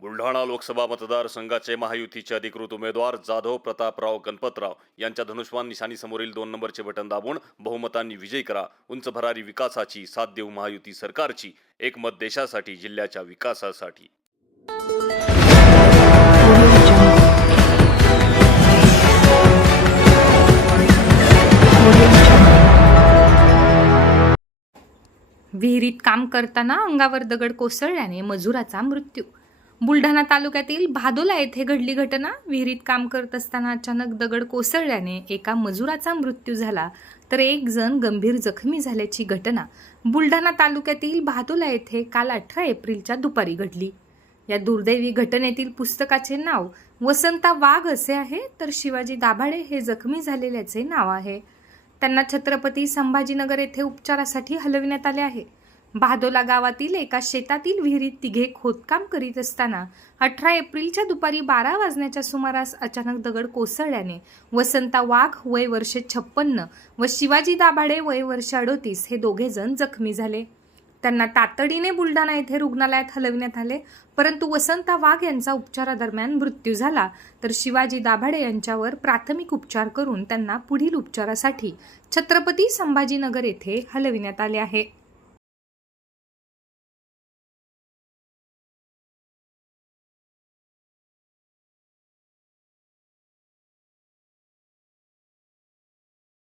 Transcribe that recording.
बुलढाणा लोकसभा मतदारसंघाचे महायुतीचे अधिकृत उमेदवार जाधव प्रतापराव गणपतराव यांच्या धनुष्मान निशाणीसमोरील दोन नंबरचे बटन दाबून बहुमतांनी विजय करा. उंच भरारी विकासाची साथ देऊ महायुती सरकारची एक मत देशासाठी जिल्ह्याच्या विकासासाठी. विहिरीत काम करताना अंगावर दगड कोसळल्याने मजुराचा मृत्यू बुलढाणा तालुक्यातील भादोला येथे घडली घटना. विहिरीत काम करत असताना अचानक दगड कोसळल्याने एका मजुराचा मृत्यू झाला. तर एक जण गंभीर जखमी झाल्याची घटना बुलढाणा तालुक्यातील भादोला येथे काल अठरा एप्रिलच्या दुपारी घडली. या दुर्दैवी घटनेतील पुस्तकाचे नाव वसंता वाघ असे आहे तर शिवाजी दाभाडे हे जखमी झालेल्याचे नाव आहे. त्यांना छत्रपती संभाजीनगर येथे उपचारासाठी हलविण्यात आले आहे. भादोला गावातील एका शेतातील विहिरीत तिघे खोदकाम करीत असताना अठरा एप्रिलच्या दुपारी बारा वाजण्याच्या सुमारास अचानक दगड कोसळल्याने वसंता वाघ वय वर्षे छप्पन्न व शिवाजी दाभाडे वय वर्ष अडोतीस हे दोघे जण जखमी झाले. त्यांना तातडीने बुलढाणा येथे रुग्णालयात हलविण्यात आले. परंतु वसंता वाघ यांचा उपचारादरम्यान मृत्यू झाला तर शिवाजी दाभाडे यांच्यावर प्राथमिक उपचार करून त्यांना पुढील उपचारासाठी छत्रपती संभाजीनगर येथे हलविण्यात आले आहे.